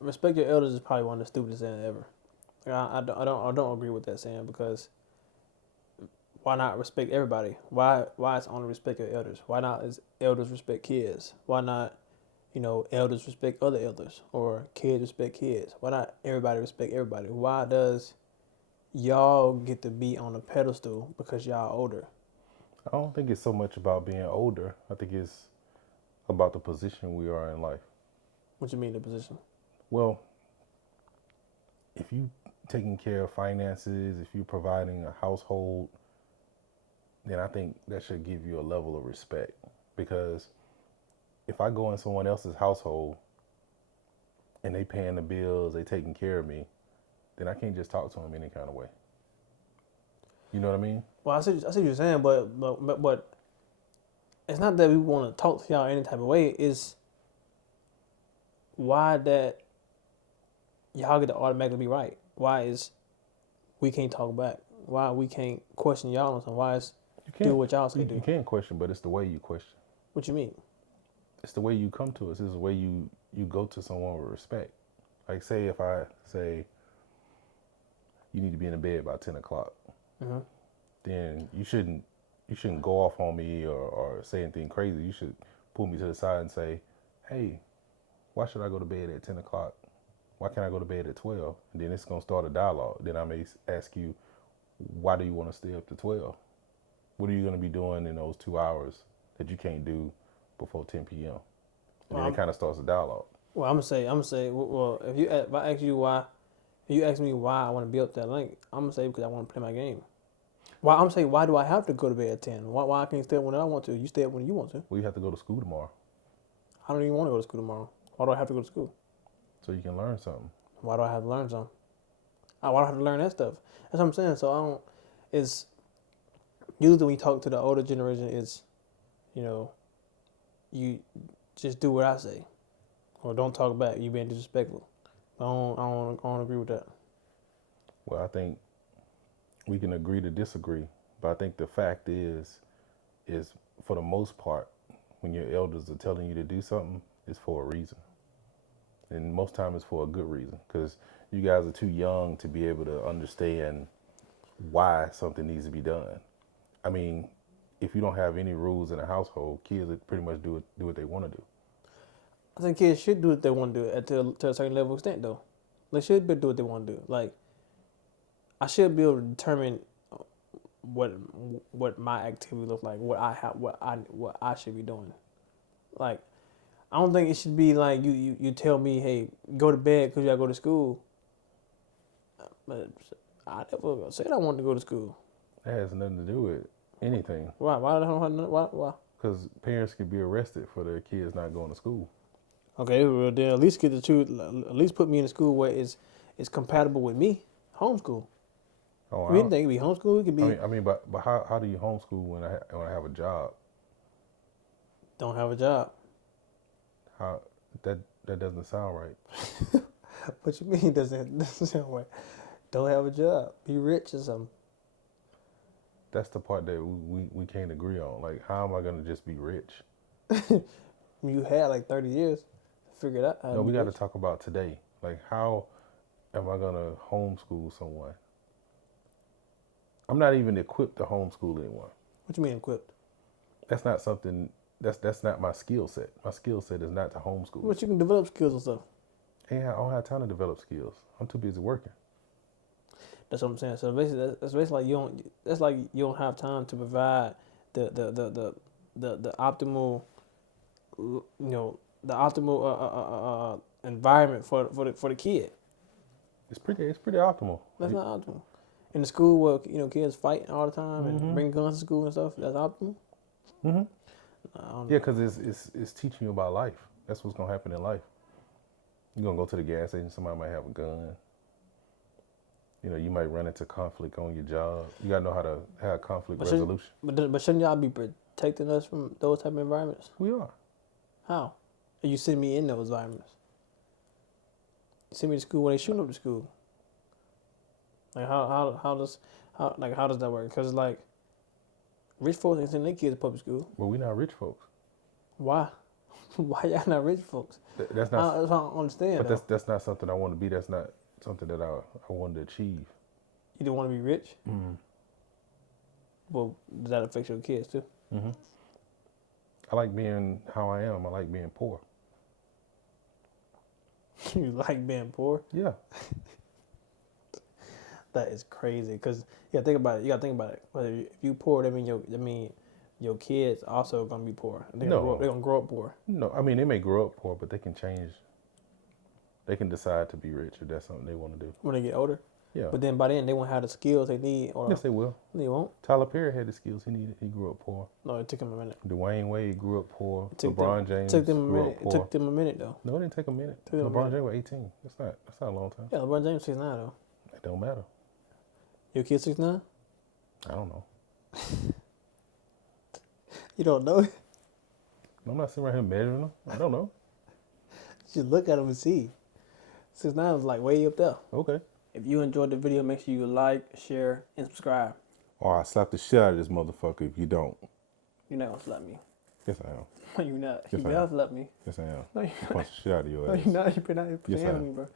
respect your elders is probably one of the stupidest sayings ever. Like, I don't agree with that saying because why not respect everybody? Why it's only respect your elders? Why not is elders respect kids? Why not elders respect other elders or kids respect kids? Why not everybody respect everybody? Why does y'all get to be on a pedestal because y'all older? I don't think it's so much about being older. I think it's about the position we are in life. What you mean the position? Well, if you taking care of finances, if you're providing a household, then I think that should give you a level of respect. Because if I go in someone else's household and they paying the bills, they taking care of me, then I can't just talk to them any kind of way. You know what I mean? Well, I see what you're saying, but it's not that we want to talk to y'all any type of way. It's why that y'all get to automatically be right. Why is we can't talk back? Why we can't question y'all on something? Why is You do can't. what y'all say do? You can question, but it's the way you question. What you mean? It's the way you come to us. It's the way you go to someone with respect. Like say if I say you need to be in the bed by 10 o'clock, Mm-hmm. then you shouldn't go off on me or say anything crazy. You should pull me to the side and say, hey, why should I go to bed at 10 o'clock? Why can't I go to bed at 12? And then it's going to start a dialogue. Then I may ask you, why do you want to stay up to 12? What are you going to be doing in those 2 hours that you can't do before 10 p.m.? And then it kind of starts a dialogue. Well, I'm gonna say, well, if I ask you why, if you ask me why I want to be up that late, I'm gonna say because I want to play my game. Why I'm saying why do I have to go to bed at 10? Why I can't stay up when I want to? You stay up when you want to. Well, you have to go to school tomorrow I don't even want to go to school tomorrow. Why do I have to go to school? so you can learn something. Why do I have to learn something? Why do I have to learn that stuff? That's what I'm saying. So I don't. It's usually when you talk to the older generation, it's you just do what I say, or don't talk back. You being disrespectful. I don't agree with that. Well, I think we can agree to disagree, but I think the fact is for the most part, when your elders are telling you to do something, it's for a reason. And most time it's for a good reason because you guys are too young to be able to understand why something needs to be done. I mean, if you don't have any rules in a household, kids would pretty much do what they want to do. I think kids should do what they want to do to a certain level of extent, though. They should be do what they want to do. Like, I should be able to determine what my activity looks like, what I should be doing. Like, I don't think it should be like you tell me, hey, go to bed because you gotta go to school. But I never said I wanted to go to school. That has nothing to do with anything Why? Why I don't have why? because parents can be arrested for their kids not going to school. Okay, well then at least get the truth. At least put me in a school where it's compatible with me. Homeschool. Oh, We didn't think it could be homeschool. It could be but how do you homeschool when I have a job? don't have a job. How that doesn't sound right. What you mean doesn't sound right? Don't have a job. Be rich or something. That's the part that we can't agree on. Like, how am I gonna just be rich? You had like 30 years to figure it out. No, we got to talk about today. Like, how am I gonna homeschool someone? I'm not even equipped to homeschool anyone. What you mean equipped? That's not something. That's not my skill set. My skill set is not to homeschool. But you can develop skills and stuff. Yeah, I don't have time to develop skills. I'm too busy working. That's what I'm saying. So basically, that's basically like you don't. That's like you don't have time to provide the optimal, the optimal environment for the kid. It's pretty optimal. That's not optimal. In the school where kids fight all the time and bring guns to school and stuff. That's optimal. Mm-hmm. Yeah, because it's teaching you about life. That's what's gonna happen in life. You're gonna go to the gas station. Somebody might have a gun. You might run into conflict on your job. You gotta know how to have conflict resolution. But shouldn't y'all be protecting us from those type of environments? We are. How? You send me in those environments. You send me to school when they shooting up the school. Like how does that work? Because like rich folks ain't sending their kids to public school. Well, we not rich folks. Why? Why y'all not rich folks? That's not. That's what I don't understand. But Though. that's not something I want to be. That's not something that I want to achieve. You don't want to be rich. Mm-hmm. Well, does that affect your kids too? Mm-hmm. I like being how I am. I like being poor. You like being poor? Yeah. That is crazy. Cause you gotta think about it. You gotta think about it. If you poor, that mean your kids also gonna be poor. They're gonna grow up poor. No, I mean they may grow up poor, but they can change. They can decide to be rich if that's something they want to do. When they get older. Yeah. But then by then they won't have the skills they need. Or yes, they will. They won't. Tyler Perry had the skills he needed. He grew up poor. No, it took him a minute. Dwayne Wade grew up poor. James grew minute. up poor. It took them a minute though. No, it didn't take a minute. LeBron James was 18. That's not a long time. Yeah, LeBron James 6'9" though. It don't matter. Your kid 6'9"? I don't know. You don't know? I'm not sitting right here measuring them. I don't know. Just look at him and see. 6'9" is like way up there. Okay. If you enjoyed the video, make sure you like, share, and subscribe. Or I slap the shit out of this motherfucker if you don't. You're not gonna slap me. Yes, I am. No, you're not. Yes, You I better am. slap me. Yes, I am. No, you're Punch the shit out of your No, ass. you're not. You better not put Yes, your I hand on am. me, bro.